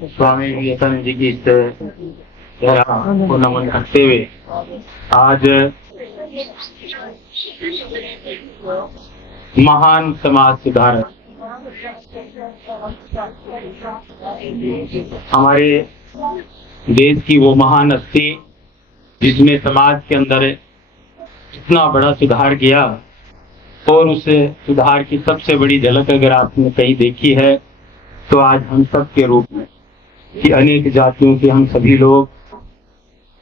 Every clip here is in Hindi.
स्वामी विवेकानंद जी की इस को नमन करते हुए आज महान समाज सुधारक हमारे देश की वो महान हस्ती जिसने समाज के अंदर इतना बड़ा सुधार किया, और उस सुधार की सबसे बड़ी झलक अगर आपने कहीं देखी है तो आज हम सब के रूप में कि अनेक जातियों के हम सभी लोग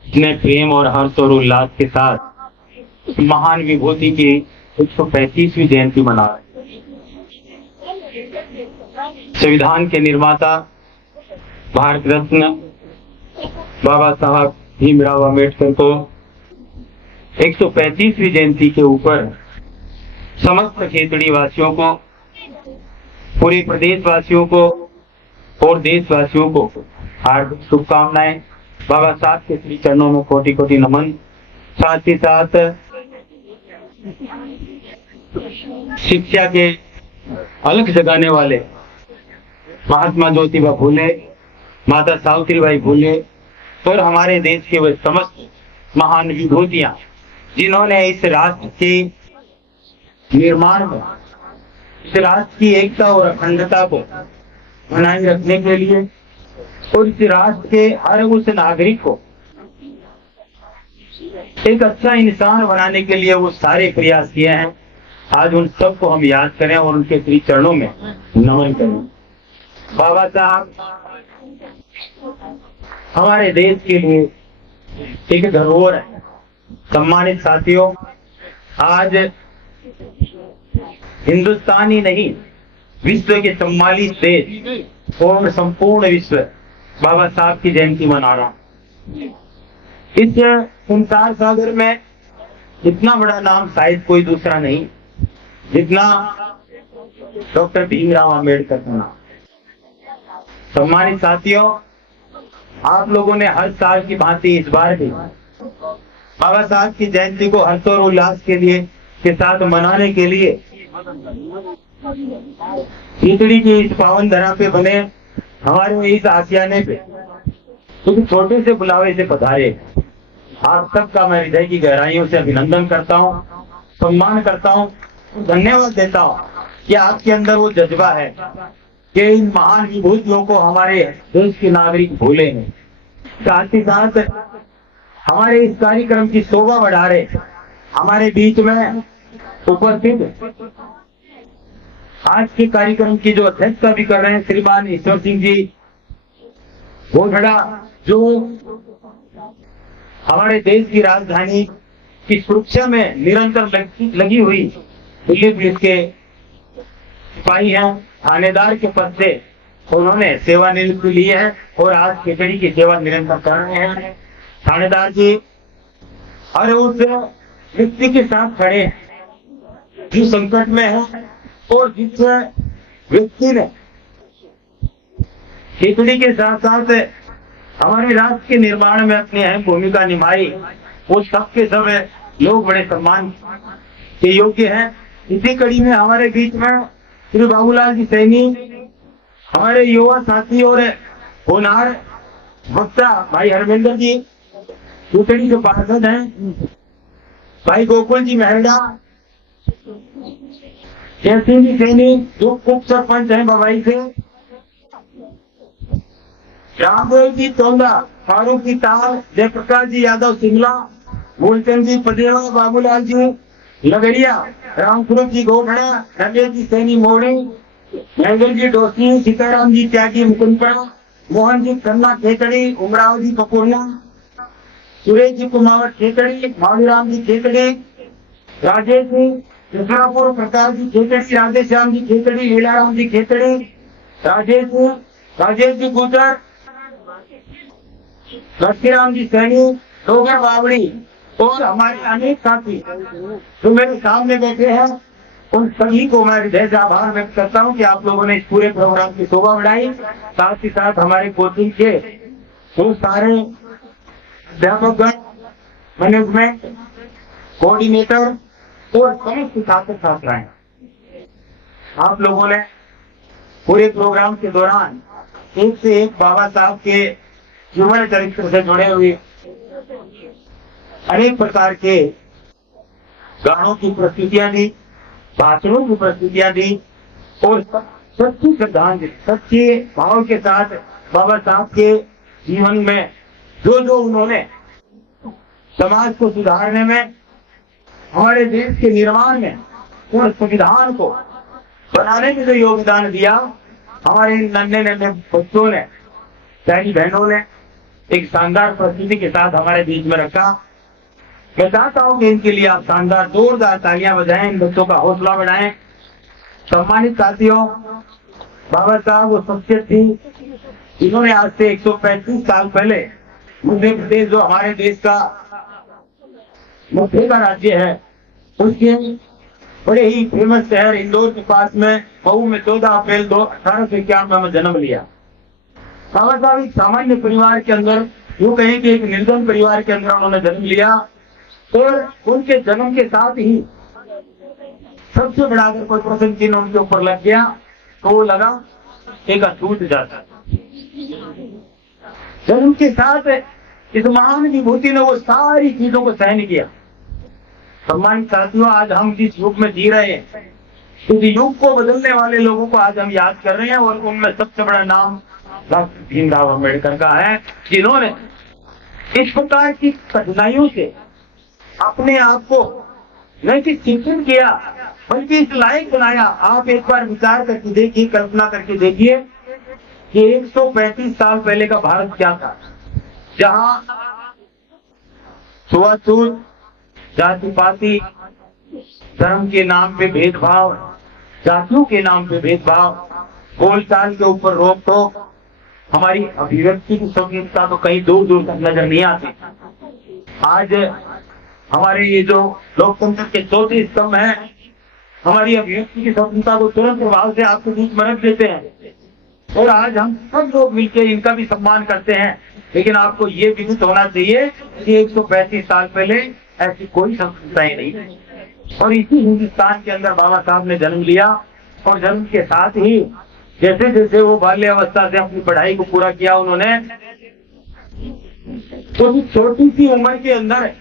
इतने प्रेम और हर्ष और उल्लास के साथ महान विभूति की 135वीं जयंती मना रहे हैं। संविधान के निर्माता भारत रत्न बाबा साहब भीमराव अम्बेडकर को 135वीं जयंती के ऊपर समस्त खेतड़ी वासियों को, पूरे प्रदेश वासियों को और देशवासियों को हार्दिक शुभकामनाएं। बाबा साहब के श्री चरणों में कोटि कोटि नमन। साथ ही साथ शिक्षा के अलग जगाने वाले महात्मा ज्योतिबा फूले, माता सावित्रीबाई फूले और हमारे देश के वे समस्त महान विभूतियां जिन्होंने इस राष्ट्र के निर्माण में, इस राष्ट्र की एकता और अखंडता को बनाए रखने के लिए और इस राष्ट्र के हर उस नागरिक को एक अच्छा इंसान बनाने के लिए वो सारे प्रयास किए हैं। आज उन सबको हम याद करें और उनके श्री चरणों में नमन करें। बाबा साहब हमारे देश के लिए एक धरोहर है। सम्मानित साथियों, आज हिंदुस्तान ही नहीं, विश्व के 44 देश और संपूर्ण विश्व बाबा साहब की जयंती मना रहा। इस संसार सागर में इतना बड़ा नाम शायद कोई दूसरा नहीं जितना डॉक्टर भीमराव अम्बेडकर का नाम। सम्मानित साथियों, आप लोगों ने हर साल की भांति इस बार भी बाबा साहब की जयंती को हर्ष और उल्लास के साथ मनाने के लिए खिचड़ी की इस पावन धरा पे बने हमारे इस आशियाने पे तो छोटे से बुलावे से पधारे। आप सबका मैं हृदय की गहराइयों से अभिनंदन करता हूँ, सम्मान करता हूँ, धन्यवाद देता हूँ कि आपके अंदर वो जज्बा है कि इन महान विभूतियों को हमारे देश के नागरिक भूले हैं। साथ ही साथ हमारे इस कार्यक्रम की शोभा बढ़ा रहे हमारे बीच में उपस्थित आज के कार्यक्रम की जो अध्यक्षता भी कर रहे हैं श्रीमान ईश्वर सिंह जी घोषड़ा, जो हमारे देश की राजधानी की सुरक्षा में निरंतर लगी हुई दिल्ली पुलिस के सिपाही हैं, थानेदार के पद से उन्होंने सेवानिवृत्ति ली है और आज खिचड़ी की सेवा निरंतर कर रहे हैं। थानेदार जी और उस व्यक्ति के साथ खड़े हैं जो संकट में है और जिस व्यक्ति ने खिचड़ी के साथ साथ हमारे राष्ट्र के निर्माण में अपनी अहम भूमिका निभाई, वो सबके सब लोग बड़े सम्मान के योग्य हैं। इसी कड़ी में हमारे बीच में श्री बाबूलाल जी सैनी, हमारे युवा साथी और होनहार वक्ता भाई हरविंदर जी खिचड़ी के पार्षद हैं, भाई गोकुल जी मेहरडा, जयसिंह जी सैनी जो उप सरपंच हैं बवाई से, रामदेव जी तोंदा, फारूक जी ताल, जयप्रकाश जी यादव सिंगला, मूलचंद जी पदेवा, बाबूलाल जी लगड़िया, रामस्वरूप जी गोखड़ा, रमेश जी सैनी मोड़ी, जंगल जी डोसी, सीताराम जी त्यागी मुकुंदपुरा, मोहन जी खन्ना खेतड़ी, उमराव जी पपूर्णा, सुरेश जी कुमावत खेतड़ी, भावीराम जी खेतड़ी, राजेश जी कृष्णापुर, प्रकाश जी खेतड़ी, राधेश्याम जी खेतड़ी, लीलाराम जी खेतड़ी, राजेश जी गुजर, लक्ष्मीराम जी सैनी, डोगर बावड़ी और हमारे अनेक साथी जो मेरे सामने बैठे हैं, उन सभी को मैं हृदय से आभार व्यक्त करता हूं कि आप लोगों ने इस पूरे प्रोग्राम की शोभा बढ़ाई। साथ ही साथ हमारे कोचिंग के वो सारे अध्यापकगण, मैनेजमेंट, कोऑर्डिनेटर और समस्त छात्र छात्राएं, आप लोगों ने पूरे प्रोग्राम के दौरान एक से एक बाबा साहब के जीवन चरित्र से जुड़े हुए अनेक प्रकार के गानों की प्रस्तुतियां दी, भाषणों की प्रस्तुतियां दी और सच्ची श्रद्धांजलि, सच्चे भाव के साथ बाबा साहब के जीवन में जो जो उन्होंने समाज को सुधारने में, हमारे देश के निर्माण में और संविधान को बनाने में जो योगदान दिया, हमारे नन्हे नन्हे बच्चों ने, बहनी बहनों ने एक शानदार प्रस्तुति के साथ हमारे बीच में रखा। मैं चाहता हूं कि इनके लिए आप शानदार जोरदार तालियां बजाएं, इन बच्चों का हौसला बढ़ाएं। सम्मानित साथियों, बाबा साहब वो शख्सियत थी इन्होंने आज से 135 साल पहले मध्य प्रदेश, जो हमारे देश का मध्य का राज्य है, उसके बड़े ही फेमस शहर इंदौर के पास में मऊ में 14 अप्रैल 1891 में जन्म लिया। बाबा साहब एक सामान्य परिवार के अंदर, यूं कहें कि एक निर्धन परिवार के अंदर उन्होंने जन्म लिया और उनके जन्म के साथ ही सबसे बड़ा अगर कोई प्रसन्न चिन्ह उनके ऊपर लग गया तो वो लगा एक अछूत जाता। जन्म के साथ इस महान विभूति ने वो सारी चीजों को सहन किया। सम्मानित साथियों, आज हम जिस युग में जी रहे हैं, इस युग को बदलने वाले लोगों को आज हम याद कर रहे हैं और उनमें सबसे बड़ा नाम डॉक्टर भीमराव अम्बेडकर का है, जिन्होंने इस प्रकार की कठिनाइयों से अपने आप को न कि शिक्षित किया बल्कि इस लायक बनाया। आप एक बार विचार करके देखिए, कल्पना करके देखिए कि 135 साल पहले का भारत क्या था, जहां छुआछूत, जाति पाति, धर्म के नाम पे भेदभाव, जातियों के नाम पे भेदभाव, बोलचाल के ऊपर रोक टोक, हमारी अभिव्यक्ति की स्वतंत्रता तो कहीं दूर दूर तक नजर नहीं आती। आज हमारे ये जो लोकतंत्र के चौथे स्तंभ हैं, हमारी अभिव्यक्ति की स्वतंत्रता को तुरंत प्रभाव से आपके बीच में रख देते हैं और आज हम सब लोग मिलकर इनका भी सम्मान करते हैं। लेकिन आपको ये विदित होना चाहिए कि 135 साल पहले ऐसी कोई संस्कृति नहीं और इसी हिंदुस्तान के अंदर बाबा साहब ने जन्म लिया और जन्म के साथ ही जैसे जैसे वो बाल्यावस्था से अपनी पढ़ाई को पूरा किया, उन्होंने तो छोटी सी उम्र के अंदर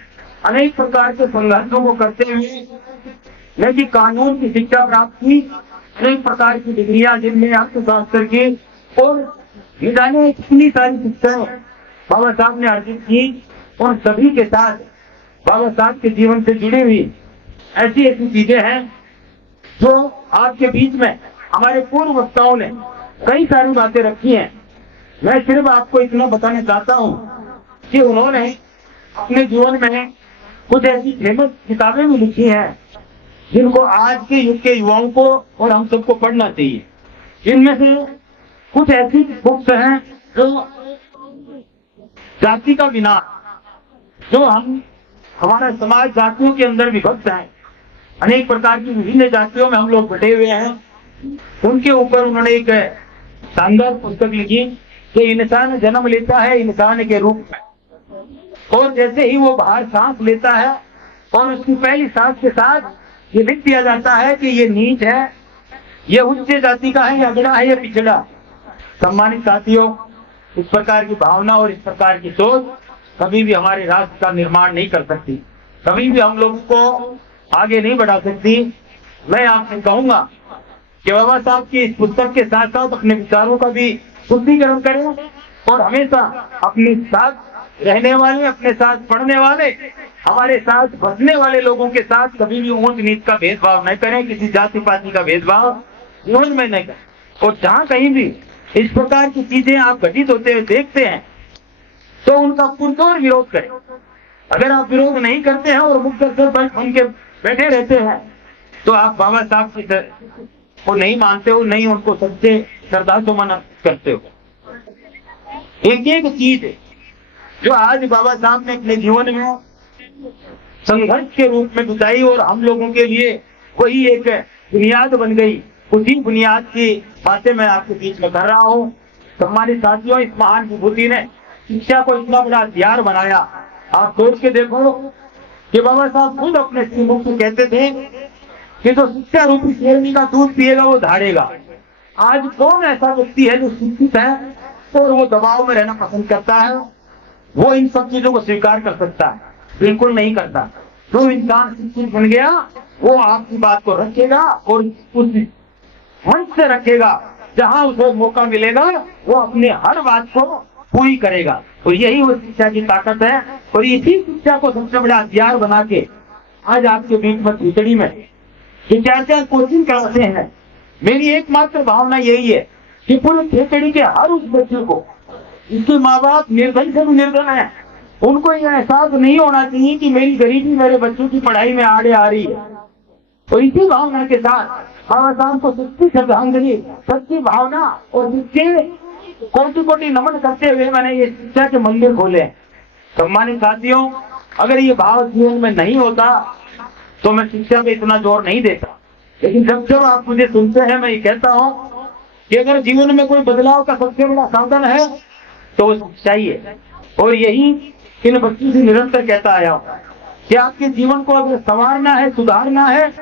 अनेक प्रकार के संघर्षों को करते हुए न कि कानून की शिक्षा प्राप्त की, अनेक प्रकार की डिग्रियां जिनमें अर्थशास्त्र की और न जाने कितनी सारी शिक्षाएं बाबा साहब ने अर्जित की और सभी के साथ बाबा साहब के जीवन से जुड़ी हुई ऐसी ऐसी चीजें हैं जो आपके बीच में हमारे पूर्व वक्ताओं ने कई सारी बातें रखी हैं। मैं सिर्फ आपको इतना बताना चाहता हूं कि उन्होंने अपने जीवन में कुछ ऐसी फेमस किताबें भी लिखी हैं जिनको आज के युग के युवाओं को और हम सबको पढ़ना चाहिए। जिनमें से कुछ ऐसी बुक्स हैं जो जाति का विनाश, जो हमारा समाज जातियों के अंदर विभक्त है, अनेक प्रकार की विभिन्न जातियों में हम लोग बटे हुए हैं, उनके ऊपर उन्होंने एक शानदार पुस्तक लिखी कि इंसान जन्म लेता है इंसान के रूप में और जैसे ही वो बाहर सांस लेता है और उसकी पहली सांस के साथ ये लिख दिया जाता है कि ये नीच है, ये उच्च जाति का है, या अगड़ा है, ये पिछड़ा। सम्मानित साथियों, इस प्रकार की भावना और इस प्रकार की सोच कभी भी हमारे राष्ट्र का निर्माण नहीं कर सकती, कभी भी हम लोगों को आगे नहीं बढ़ा सकती। मैं आपसे कहूंगा कि बाबा साहब की इस पुस्तक के साथ साथ अपने विचारों का भी शुद्धिकरण करें और हमेशा अपने साथ रहने वाले, अपने साथ पढ़ने वाले, हमारे साथ बसने वाले लोगों के साथ कभी भी ऊंच नीच का भेदभाव न करें, किसी जाति पाति का भेदभाव जीवन में न करें। और जहां कहीं भी इस प्रकार की चीजें आप घटित होते हुए देखते हैं तो उनका पुरजोर विरोध करें। अगर आप विरोध नहीं करते हैं और मुक्त बन के बैठे रहते हैं तो आप बाबा साहब को नहीं मानते हो, नहीं उनको सच्चे श्रद्धा सुमन करते हो। एक एक चीज जो आज बाबा साहब ने अपने जीवन में संघर्ष के रूप में बिताई और हम लोगों के लिए वही एक बुनियाद बन गई, उसी बुनियाद की बातें मैं आपके बीच में कर रहा हूँ। सम्मानित साथियों, इस महान विभूति ने शिक्षा को इतना बड़ा हथियार बनाया। आप सोच के देखो कि बाबा साहब खुद अपने श्रीमुख से कहते थे कि जो शिक्षा रूपी शेरनी का दूध पिएगा वो धाड़ेगा, आज कौन ऐसा व्यक्ति है जो शिक्षित है और वो दबाव में रहना पसंद करता है, वो इन सब चीजों को स्वीकार कर सकता है? बिल्कुल नहीं करता। जो इंसान शिक्षित बन गया वो आपकी बात को रखेगा और उस मंच से रखेगा जहां उसे मौका मिलेगा, वो अपने हर बात को पूरी करेगा। और यही वो शिक्षा की ताकत है। और इसी शिक्षा को सबसे बड़ा हथियार बना के आज आपके बीच में खिचड़ी में विद्यार्थी कोचिंग कराते हैं। मेरी एकमात्र भावना यही है कि पूरे खिचड़ी के हर उस बच्चे को, जिसके माँ बाप निर्धन से भी निर्धन है, उनको यह एहसास नहीं होना चाहिए कि मेरी गरीबी मेरे बच्चों की पढ़ाई में आड़े आ रही है। और इसी भावना के साथ बाबा साहब को सच्ची श्रद्धांजलि, सच्ची भावना और सच्चे कोटि कोटि नमन करते हुए मैंने ये शिक्षा के मंदिर खोले। सम्मानित साथियों, अगर ये भाव जीवन में नहीं होता तो मैं शिक्षा पे इतना जोर नहीं देता। लेकिन जब जब आप मुझे सुनते हैं, मैं ये कहता हूँ कि अगर जीवन में कोई बदलाव का सबसे बड़ा साधन है तो वो शिक्षा ही है। और यही इन बच्चों से निरंतर कहता आया हूँ कि आपके जीवन को अगर संवारना है, सुधारना है,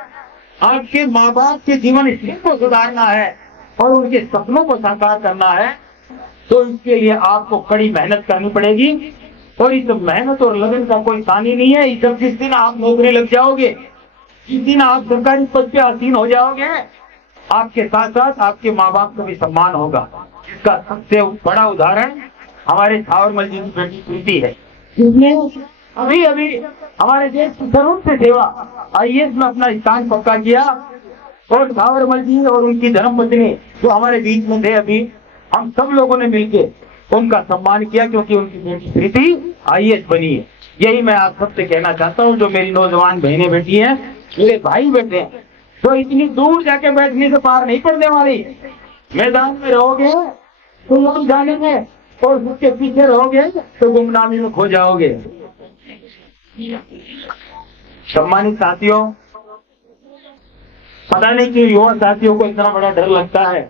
आपके माँ बाप के जीवन स्थिति को सुधारना है और उनके सपनों को साकार करना है, तो इसके लिए आपको कड़ी मेहनत करनी पड़ेगी। और इस मेहनत और लगन का कोई सानी नहीं है। जब जिस दिन आप नौकरी लग जाओगे, जिस दिन आप सरकारी पद पे आसीन हो जाओगे, आपके साथ साथ आपके माँ बाप का भी सम्मान होगा। इसका सबसे बड़ा उदाहरण हमारे सावरमल जी की बेटी प्रीति है, जिसने अभी अभी हमारे देश की सर्वोच्च सेवा IAS में अपना स्थान पक्का किया। और सावरमल जी और उनकी धर्मपत्नी जो हमारे बीच में थे, अभी हम सब लोगों ने मिलकर उनका सम्मान किया, क्योंकि उनकी बेटी प्रीति IAS बनी है। यही मैं आप सबसे कहना चाहता हूँ, जो मेरी नौजवान बहनें बैठी हैं, मेरे भाई बैठे हैं, तो इतनी दूर जाके बैठने से पार नहीं पड़ने वाली। मैदान में रहोगे तो लोग जानेंगे और उसके पीछे रहोगे तो गुमनामी में खो जाओगे। सम्मानित साथियों, पता नहीं क्यों युवा साथियों को इतना बड़ा डर लगता है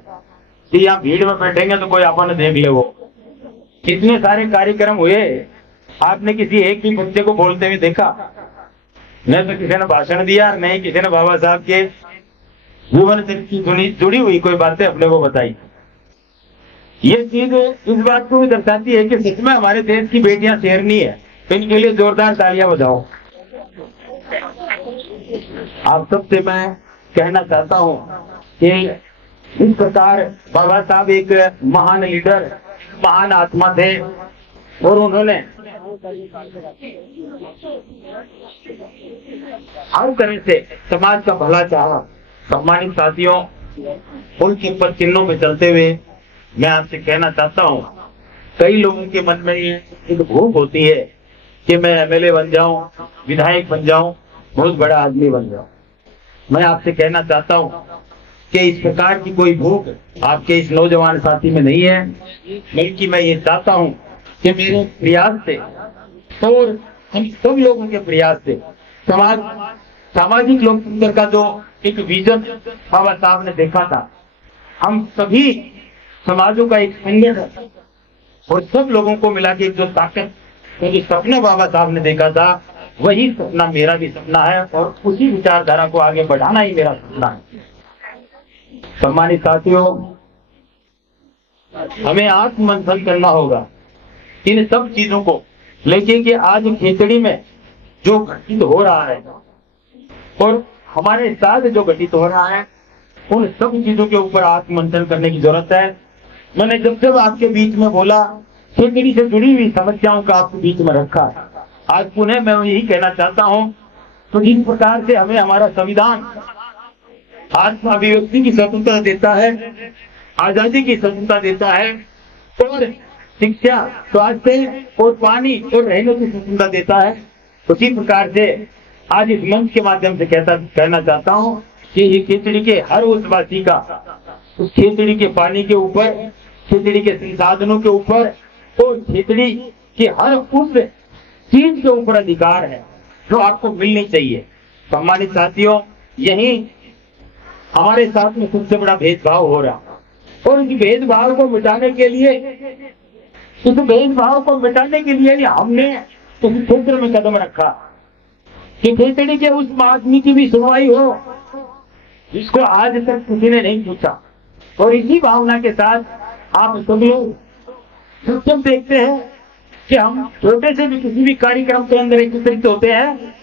कि यहाँ भीड़ में बैठेंगे तो कोई अपन देख ले। वो कितने सारे कार्यक्रम हुए, आपने किसी एक भी बच्चे को बोलते हुए देखा? न तो किसी ने भाषण दिया, नहीं किसी ने बाबा साहब के जीवन से जुड़ी हुई कोई बातें अपने को बताई। ये चीज इस बात को भी दर्शाती है कि सच में हमारे देश की बेटियां शेरनी है। तो इनके लिए जोरदार तालियां बजाओ। आप सबसे मैं कहना चाहता हूँ कि इस प्रकार बाबा साहब एक महान लीडर, महान आत्मा थे और उन्होंने हर तरह से समाज का भला चाहा। सम्मानित साथियों, उनके पद चिन्हों पे चलते हुए मैं आपसे कहना चाहता हूँ, कई लोगों के मन में ये एक भूख होती है कि मैं MLA बन जाऊं, विधायक बन जाऊं, बहुत बड़ा आदमी बन जाऊं। मैं आपसे कहना चाहता हूं कि इस प्रकार की कोई भूख आपके इस नौजवान साथी में नहीं है, बल्कि मैं ये चाहता हूं कि मेरे प्रयास से और हम सब लोगों के प्रयास से सामाजिक लोकतंत्र का जो एक विजन बाबा साहब ने देखा था, हम सभी समाजों का एक संगठन और सब लोगों को मिला के जो ताकत, जो सपना बाबा साहब ने देखा था, वही सपना मेरा भी सपना है और उसी विचारधारा को आगे बढ़ाना ही मेरा सपना है। सम्मानित साथियों, हमें आत्ममंथन करना होगा इन सब चीजों को लेके कि आज खिचड़ी में जो घटित हो रहा है और हमारे साथ जो घटित हो रहा है, उन सब चीजों के ऊपर आत्ममंथन करने की जरूरत है। मैंने जब जब आपके बीच में बोला, खिचड़ी से जुड़ी हुई समस्याओं का आपके बीच में रखा, आज पुनः मैं यही कहना चाहता हूं, तो जिस प्रकार से हमें हमारा संविधान आत्म अभिव्यक्ति की स्वतंत्रता देता है, आजादी की स्वतंत्रता देता है और शिक्षा, स्वास्थ्य और पानी और रहने की स्वतंत्रता देता है, उसी प्रकार से आज इस मंच के माध्यम से कहना चाहता हूं कि ये खिचड़ी के हर उस वासी का उस खिचड़ी के पानी के ऊपर, खिचड़ी के संसाधनों के ऊपर और खिचड़ी के हर उस चीज के ऊपर अधिकार है जो आपको मिलनी चाहिए। सम्मानित साथियों, यही हमारे साथ में सबसे बड़ा भेदभाव हो रहा और इस भेदभाव को मिटाने के लिए हमने इस क्षेत्र में कदम रखा कि खिचड़ी के उस आदमी की भी सुनवाई हो जिसको आज तक किसी ने नहीं पूछा, और इसी भावना के साथ आप सब लोग जब देखते हैं कि हम छोटे से भी किसी भी कार्यक्रम के अंदर एकत्रित होते हैं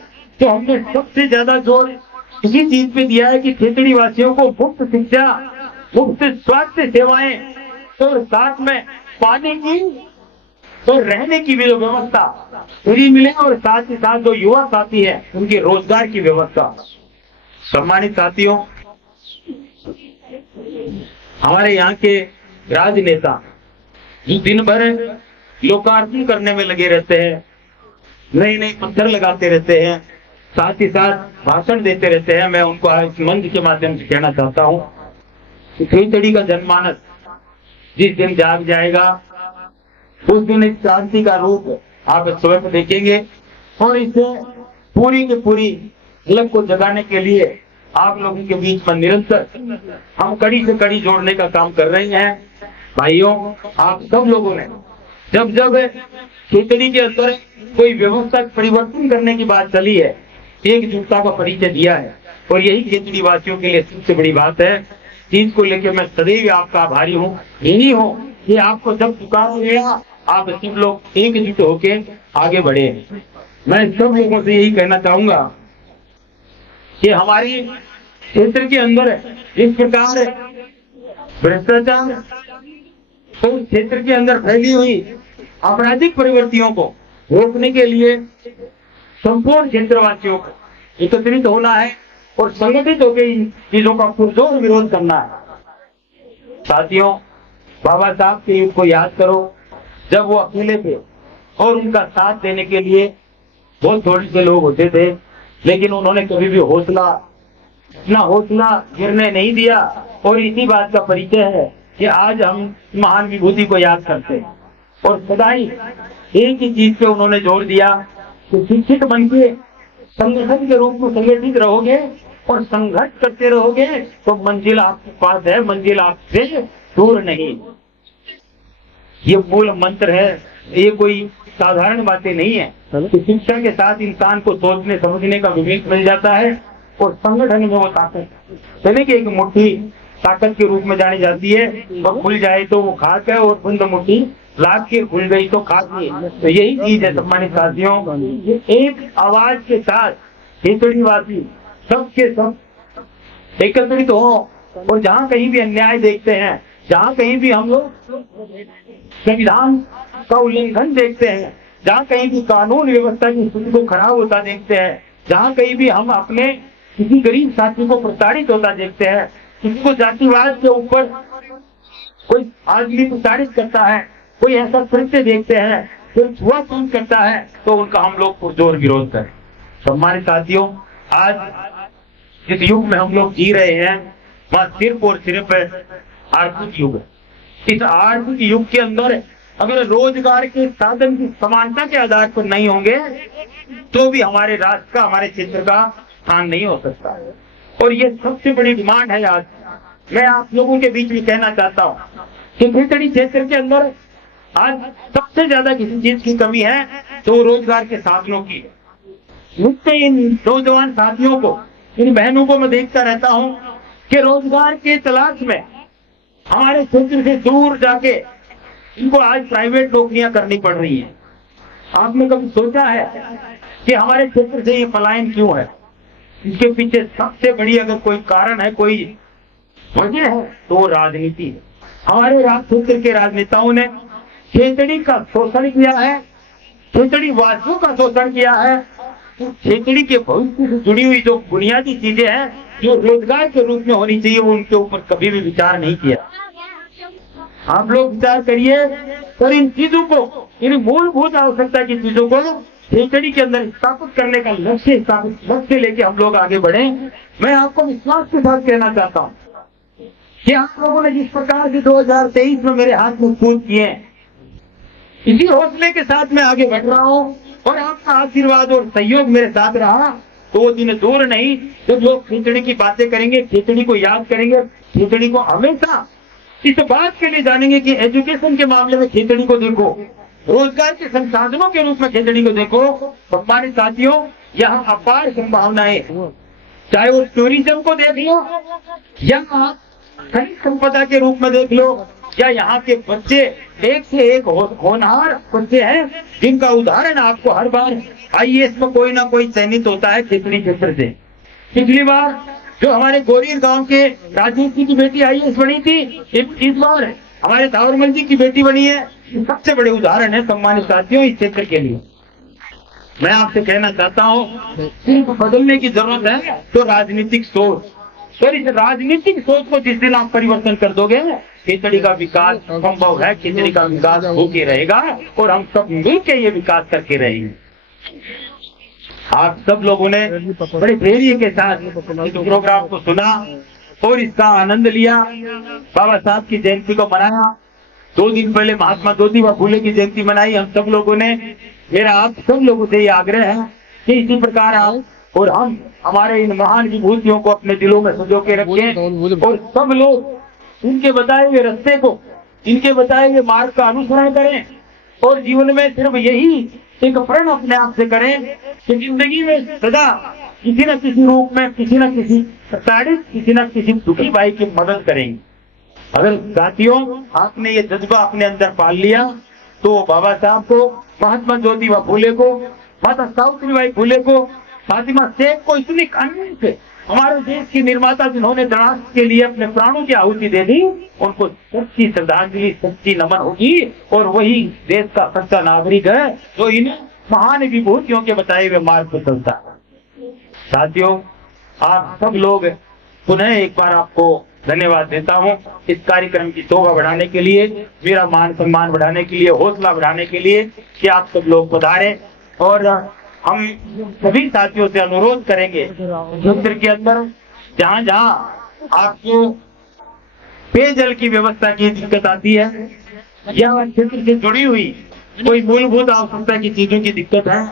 तो हमने सबसे ज्यादा जोर इसी चीज पे दिया है कि खेतड़ी वासियों को मुफ्त शिक्षा, मुफ्त स्वास्थ्य सेवाएं और साथ में पानी की और रहने की भी व्यवस्था फ्री मिले और साथ ही साथ जो युवा साथी है उनके रोजगार की व्यवस्था। सम्मानित साथियों, हमारे यहाँ के राजनेता जो दिन भर लोकार्पण करने में लगे रहते हैं, नए नए पत्थर लगाते रहते हैं, साथ ही साथ भाषण देते रहते हैं, मैं उनको इस मंच के माध्यम से कहना चाहता हूँ कि खेतड़ी का जनमानस जिस दिन जाग जाएगा उस दिन इस क्रांति का रूप आप स्वयं देखेंगे और इसे पूरी की पूरी झलक को जगाने के लिए आप लोगों के बीच में निरंतर हम कड़ी से कड़ी जोड़ने का काम कर रहे हैं। भाइयों, आप सब लोगों ने जब जब खेतड़ी के अंदर कोई व्यवस्था परिवर्तन करने की बात चली है, एकजुटता का परिचय दिया है और यही खेतड़ी वासियों के लिए सबसे बड़ी बात है। चीज को लेकर मैं सदैव आपका आभारी हूँ, यही हूँ कि आपको जब पुकार गया आप सब लोग एकजुट होके आगे बढ़े। मैं सब लोगों से यही कहना चाहूंगा कि हमारे क्षेत्र के अंदर इस प्रकार भ्रष्टाचार और क्षेत्र के अंदर फैली हुई आपराधिक प्रवृत्तियों को रोकने के लिए संपूर्ण क्षेत्रवासियों को एकत्रित होना है और संगठित होकर इन चीजों का पुरजोर विरोध करना है। साथियों, बाबा साहब के युग को याद करो, जब वो अकेले थे और उनका साथ देने के लिए बहुत थोड़े से लोग होते थे, लेकिन उन्होंने कभी भी अपना हौसला गिरने नहीं दिया और इसी बात का परिचय है कि आज हम महान विभूति को याद करते हैं। और सदाई एक ही चीज पे उन्होंने जोर दिया कि शिक्षित बन के संगठन के रूप में संगठित रहोगे और संघर्ष करते रहोगे तो मंजिल आपके पास है, मंजिल आपसे दूर नहीं। ये मूल मंत्र है, ये कोई साधारण बातें नहीं है। शिक्षा के साथ इंसान को सोचने समझने का विवेक मिल जाता है और संगठन में वो ताकत चले कि एक मुट्ठी ताकत के रूप में जानी जाती है और खुल जाए तो वो खाक है और बंद मुट्ठी लाद के खुल गई तो खाक है। तो यही चीज है सम्मानित साथियों, एक आवाज के साथ खेतड़ीवासी सबके सब एकत्रित हो और जहाँ कहीं भी अन्याय देखते हैं, जहाँ कहीं भी हम लोग संविधान का उल्लंघन देखते हैं, जहाँ कहीं भी कानून व्यवस्था की स्थिति को खराब होता देखते हैं, जहाँ कहीं भी हम अपने किसी गरीब साथी को प्रताड़ित होता देखते हैं, किसी को जातिवाद के ऊपर कोई आदमी प्रताड़ित करता है, कोई ऐसा कृत्य देखते हैं, कोई छुआछूत करता है, तो उनका हम लोग पुरजोर विरोध करें। सम्मानित साथियों, आज जिस युग में हम लोग जी रहे हैं वह सिर्फ और सिर्फ आर्थिक युग है। इस आर्थिक युग के अंदर अगर रोजगार के साधन की समानता के आधार पर नहीं होंगे तो भी हमारे राष्ट्र का, हमारे क्षेत्र का स्थान नहीं हो सकता है। और ये सबसे बड़ी डिमांड है। आज मैं आप लोगों के बीच में कहना चाहता हूँ कि खेतड़ी क्षेत्र के अंदर आज सबसे ज्यादा किसी चीज की कमी है तो रोजगार के साधनों की। मुझसे इन नौजवान साथियों को, इन बहनों को मैं देखता रहता हूँ कि रोजगार के तलाश में हमारे क्षेत्र से दूर जाके इनको आज प्राइवेट नौकरियां करनी पड़ रही हैं। आपने कभी सोचा है कि हमारे क्षेत्र से ये पलायन क्यों है? इसके पीछे सबसे बड़ी अगर कोई कारण है, कोई वजह है तो वो राजनीति है। हमारे क्षेत्र के राजनेताओं ने खेतड़ी का शोषण किया है, खेतड़ी वासियों का शोषण किया है। खेतड़ी के भविष्य से जुड़ी हुई जो बुनियादी चीजें हैं जो रोजगार के रूप में होनी चाहिए वो उनके ऊपर कभी भी विचार नहीं किया। आप लोग विचार करिए और इन चीजों को, इन मूलभूत आवश्यकता की चीजों को खेतड़ी के अंदर स्थापित करने का लक्ष्य लेके हम लोग आगे बढ़े। मैं आपको विश्वास के साथ कहना चाहता हूँ कि आप लोगों ने जिस प्रकार से 2023 में मेरे हाथ में फूल किए, इसी हौसले के साथ मैं आगे बढ़ रहा हूँ और आपका आशीर्वाद और सहयोग मेरे साथ रहा तो वो दिन दूर नहीं जब लोग खेतड़ी की बातें करेंगे, खेतड़ी को याद करेंगे, खेतड़ी को हमेशा इस बात के लिए जानेंगे कि एजुकेशन के मामले में खेतड़ी को देखो, रोजगार के संसाधनों के रूप में खेतड़ी को देखो। सम्मानित साथियों, यहाँ अपार संभावनाएं, चाहे वो टूरिज्म को देख लो या खनिज संपदा के रूप में देख लो, या यहाँ के बच्चे एक से एक होनहार बच्चे हैं, जिनका उदाहरण आपको हर बार आईएएस में कोई ना कोई चयनित होता है खिचड़ी क्षेत्र से। पिछली बार जो हमारे गोरीर गांव के राजेश जी की बेटी आईएएस बनी थी, इस बार हमारे दावरमल जी की बेटी बनी है। सबसे बड़े उदाहरण है सम्मानित साथियों इस क्षेत्र के लिए। मैं आपसे कहना चाहता हूँ, सिर्फ बदलने की जरूरत है तो राजनीतिक सोच, और इस राजनीतिक सोच को जिस दिन आप परिवर्तन कर दोगे, खिचड़ी का विकास संभव है, खिचड़ी का विकास होके रहेगा और हम सब मिलकर ये विकास करके रहेंगे। आप सब लोगों ने बड़े धैर्य के साथ इस प्रोग्राम को सुना और इसका आनंद लिया। बाबा साहब की जयंती को मनाया, 2 दिन पहले महात्मा ज्योतिबा फूले की जयंती मनाई हम सब लोगों ने। मेरा आप सब लोगों से ये आग्रह है कि इसी प्रकार आप और हम हमारे इन महान विभूतियों को अपने दिलों में संजो के रखें और सब लोग इनके बताए हुए रास्ते को, इनके बताए हुए मार्ग का अनुसरण करें और जीवन में सिर्फ यही एक प्रण अपने आप से करें कि जिंदगी में सदा किसी न किसी रूप में, किसी न किसी प्रताड़ित, किसी न किसी दुखी भाई की मदद करेंगे। अगर साथियों आपने ये जज्बा अपने अंदर पाल लिया तो बाबा साहब को, महात्मा ज्योतिबा फूले को, माता सावित्रीबाई फूले को, फातिमा शेख को इतनी कानून से हमारे देश की निर्माता जिन्होंने राष्ट्र के लिए अपने प्राणों की आहुति दे दी, उनको सच्ची श्रद्धांजलि, सच्ची नमन होगी और वही देश का सच्चा नागरिक है जो इन महान विभूतियों के बताए हुए मार्ग पर चलता है। साथियों आप सब लोग, पुनः एक बार आपको धन्यवाद देता हूँ इस कार्यक्रम की शोभा बढ़ाने के लिए, मेरा मान सम्मान बढ़ाने के लिए, हौसला बढ़ाने के लिए कि आप सब लोग पधारें। और हम सभी साथियों से अनुरोध करेंगे क्षेत्र के अंदर जहाँ जहाँ आपको पेयजल की व्यवस्था की दिक्कत आती है या क्षेत्र से जुड़ी हुई कोई मूलभूत आवश्यकता की चीजों की दिक्कत है,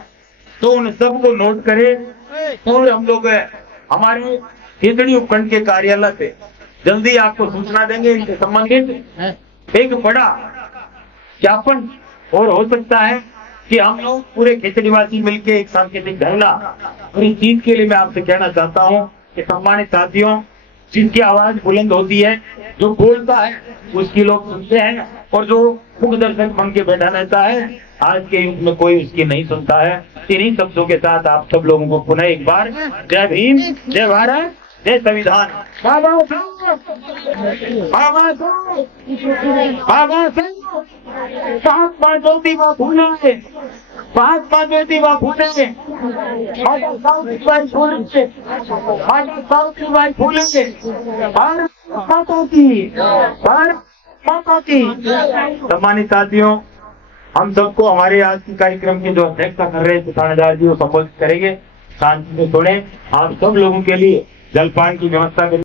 तो उन सबको नोट करें और हम लोग हमारे खिचड़ी उपखंड के कार्यालय पे जल्दी आपको सूचना देंगे इनसे संबंधित एक बड़ा ज्ञापन। और हो सकता है कि हम लोग पूरे खिचड़ीवासी मिलकर एक सांकेतिक धरना, और इस चीज के लिए मैं आपसे कहना चाहता हूँ कि सम्मानित साथियों, जिनकी आवाज बुलंद होती है, जो बोलता है उसकी लोग सुनते हैं, और जो मुख दर्शक बन के बैठा रहता है आज के युग में कोई उसकी नहीं सुनता है। इन्हीं शब्दों के साथ आप सब लोगों को पुनः एक बार जय भीम, जय भारत, जय संविधान। बाबा साहब, बाबा साहब, बाबा साहब, महात्मा ज्योतिबा फूले, महात्मा ज्योतिबा फूले, माता सावित्रीबाई फूले, माता सावित्रीबाई फूले, भारत माता की, भारत माता की। सम्मानित साथियों, हम सबको हमारे आज के कार्यक्रम के जो अध्यक्षता कर रहे थे थानेदार जी, वो संबोधित करेंगे। शांति से सुने। आप सब लोगों के लिए जलपान की व्यवस्था